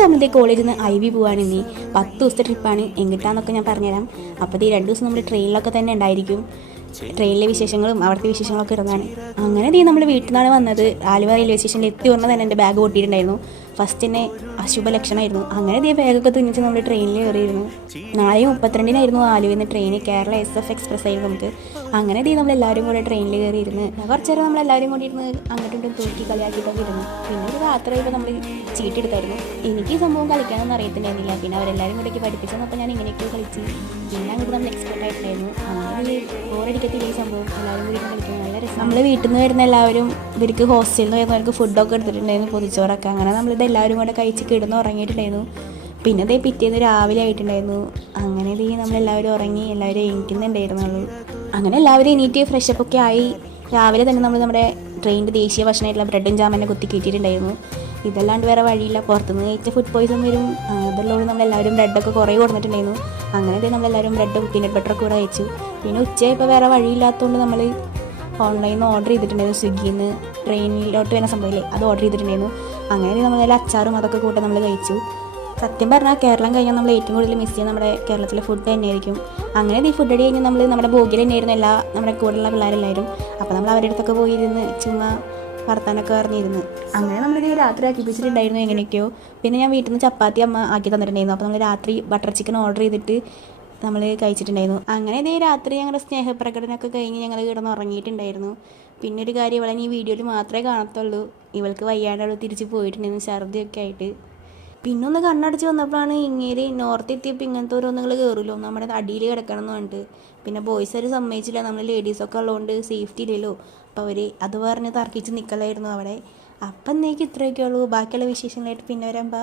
അപ്പോൾ നമ്മളിതേ കോളേജിൽ നിന്ന് ഐ വി പോവാണ്. ഇനി 10 ദിവസത്തെ ട്രിപ്പാണ്. എങ്ങിട്ടാന്നൊക്കെ ഞാൻ പറഞ്ഞുതരാം. അപ്പോൾ ഈ 2 ദിവസം നമ്മൾ ട്രെയിനിലൊക്കെ തന്നെ ഉണ്ടായിരിക്കും. ട്രെയിനിലെ വിശേഷങ്ങളും അവിടുത്തെ വിശേഷങ്ങളൊക്കെ ഇടുന്നതാണ്. അങ്ങനെ നമ്മൾ വീട്ടിൽ നിന്നാണ് വന്നത്. ആലുവ റെയിൽവേ സ്റ്റേഷനിൽ എത്തി ഉടനെ തന്നെ എൻ്റെ ബാഗ് പൊട്ടിയിട്ടുണ്ടായിരുന്നു. ഫസ്റ്റ് തന്നെ അശുഭ ലക്ഷണമായിരുന്നു. അങ്ങനെ ബാഗൊക്കെ തുന്നിച്ച് നമ്മൾ ട്രെയിനിൽ കയറിയിരുന്നു. നാളെ 32-നായിരുന്നു ആലുവയിൽ നിന്ന് ട്രെയിൻ. കേരള SF എക്സ്പ്രസ് ആയിരുന്നു നമുക്ക്. അങ്ങനെ നമ്മളെല്ലാവരും കൂടെ ട്രെയിനിൽ കയറിയിരുന്നു. കുറച്ച് നേരം നമ്മളെല്ലാവരും കൂടി ഇരുന്ന് അങ്ങോട്ടും തൂക്കി കളിയാക്കിയിട്ടൊക്കെ ഇരുന്നു. പിന്നെ ഒരു രാത്രി ഇപ്പോൾ നമ്മൾ ചീട്ടെടുത്തായിരുന്നു. എനിക്ക് ഈ സംഭവം കളിക്കാനൊന്നും അറിയത്തില്ലായിരുന്നില്ല. പിന്നെ അവരെല്ലാവരും കൂടെ പഠിപ്പിച്ചപ്പോൾ ഞാൻ ഇങ്ങനെയൊക്കെ കളിച്ച് പിന്നെ അങ്ങോട്ട് നമ്മൾ എക്സ്പെർട്ട് ആയിട്ടുണ്ടായിരുന്നു. അങ്ങനെ ബോറടിക്കത്തില്ല ഈ സംഭവം. എല്ലാവരും കൂടി കളിക്കുന്നത് നല്ല രസം. നമ്മൾ വീട്ടിൽ നിന്ന് വരുന്ന എല്ലാവരും ഇവർക്ക് ഹോസ്റ്റലിൽ നിന്ന് വരുന്നവർക്ക് ഫുഡൊക്കെ എടുത്തിട്ടുണ്ടായിരുന്നു, പൊതിച്ചോറൊക്കെ. അങ്ങനെ നമ്മളിത് എല്ലാവരും കൂടെ കഴിച്ച് കിടന്ന് ഉറങ്ങിയിട്ടുണ്ടായിരുന്നു. പിന്നെ പിറ്റേന്ന് രാവിലെ ആയിട്ടുണ്ടായിരുന്നു. അങ്ങനെ നമ്മളെല്ലാവരും ഉറങ്ങി, എല്ലാവരും എണീക്കുന്നുണ്ടായിരുന്നുള്ളൂ. അങ്ങനെ എല്ലാവരും എണീറ്റ് ഫ്രഷപ്പൊക്കെ ആയി രാവിലെ തന്നെ നമ്മൾ നമ്മുടെ ട്രെയിനിൻ്റെ ദേശീയ ഭക്ഷണമായിട്ടുള്ള ബ്രെഡും ജാമന്നെ കുത്തി കയറ്റിയിട്ടുണ്ടായിരുന്നു. ഇതല്ലാണ്ട് വേറെ വഴിയില്ല. പുറത്തുനിന്ന് കഴിച്ച ഫുഡ് പോയിസൺ വരും. അതെല്ലാം നമ്മളെല്ലാവരും ബ്രെഡൊക്കെ കുറേ കൊടുത്തിട്ടുണ്ടായിരുന്നു. അങ്ങനെ നമ്മളെല്ലാവരും ബ്രെഡും പീനട്ട് ബട്ടറൊക്കെ കൂടെ കഴിച്ചു. പിന്നെ ഉച്ചയായപ്പോൾ വേറെ വഴിയില്ലാത്തതുകൊണ്ട് നമ്മൾ ഓൺലൈനിൽ നിന്ന് ഓർഡർ ചെയ്തിട്ടുണ്ടായിരുന്നു. സ്വിഗ്ഗിയിൽ നിന്ന് ട്രെയിനിലോട്ട് വരുന്ന സംഭവമില്ലേ, അത് ഓർഡർ ചെയ്തിട്ടുണ്ടായിരുന്നു. അങ്ങനെ നമ്മളെല്ലാം അച്ചാറും അതൊക്കെ കൂടെ നമ്മൾ കഴിച്ചു. സത്യം പറഞ്ഞാൽ കേരളം കഴിഞ്ഞാൽ നമ്മൾ ഏറ്റവും കൂടുതൽ മിസ് ചെയ്യുന്നത് നമ്മുടെ കേരളത്തിലെ ഫുഡ് തന്നെയായിരിക്കും. അങ്ങനെ ഈ ഫുഡ് അടി കഴിഞ്ഞ് നമ്മൾ നമ്മുടെ ബോഗിൽ തന്നെയായിരുന്നു നമ്മുടെ കൂടെയുള്ള പിള്ളേരെല്ലാവരും. അപ്പോൾ നമ്മൾ അവരുടെ അടുത്തൊക്കെ പോയിരുന്ന് ചുമ്മാ വർത്താനൊക്കെ പറഞ്ഞിരുന്നു. അങ്ങനെ നമ്മളിത് രാത്രി ആക്കിപ്പിച്ചിട്ടുണ്ടായിരുന്നു എങ്ങനെയൊക്കെയോ. പിന്നെ ഞാൻ വീട്ടിൽ നിന്ന് ചപ്പാത്തി അമ്മ ആക്കി തന്നിട്ടുണ്ടായിരുന്നു. അപ്പോൾ നമ്മൾ രാത്രി ബട്ടർ ചിക്കൻ ഓർഡർ ചെയ്തിട്ട് നമ്മൾ കഴിച്ചിട്ടുണ്ടായിരുന്നു. അങ്ങനെ രാത്രി ഞങ്ങളുടെ സ്നേഹപ്രകടനമൊക്കെ കഴിഞ്ഞ് ഞങ്ങൾ കിടന്ന് ഉറങ്ങിയിട്ടുണ്ടായിരുന്നു. പിന്നെ ഒരു കാര്യം, ഇവളെ ഈ വീഡിയോയിൽ മാത്രമേ കാണത്തുള്ളൂ. ഇവൾക്ക് വയ്യാണ്ട് തിരിച്ച് പോയിട്ടുണ്ടായിരുന്നു, ഛർദിയൊക്കെ ആയിട്ട്. പിന്നെ ഒന്ന് കണ്ണടച്ച് വന്നപ്പോഴാണ് ഇങ്ങേര് നോർത്ത് എത്തിയപ്പോൾ ഇങ്ങനത്തെ ഓരോന്നുകൾ കയറുമല്ലോ, നമ്മുടെ അടിയിൽ കിടക്കണം എന്ന് പറഞ്ഞിട്ട്. പിന്നെ ബോയ്സ് അവർ സമ്മതിച്ചില്ല, നമ്മൾ ലേഡീസൊക്കെ ഉള്ളതുകൊണ്ട് സേഫ്റ്റി ഇല്ലല്ലോ. അപ്പോൾ അവർ അത് പറഞ്ഞ് തർക്കിച്ച് നിൽക്കലായിരുന്നു അവിടെ. അപ്പം എന്നേക്ക് ഇത്രയൊക്കെ ഉള്ളൂ. ബാക്കിയുള്ള വിശേഷങ്ങളായിട്ട് പിന്നെ വരാം. ബൈ.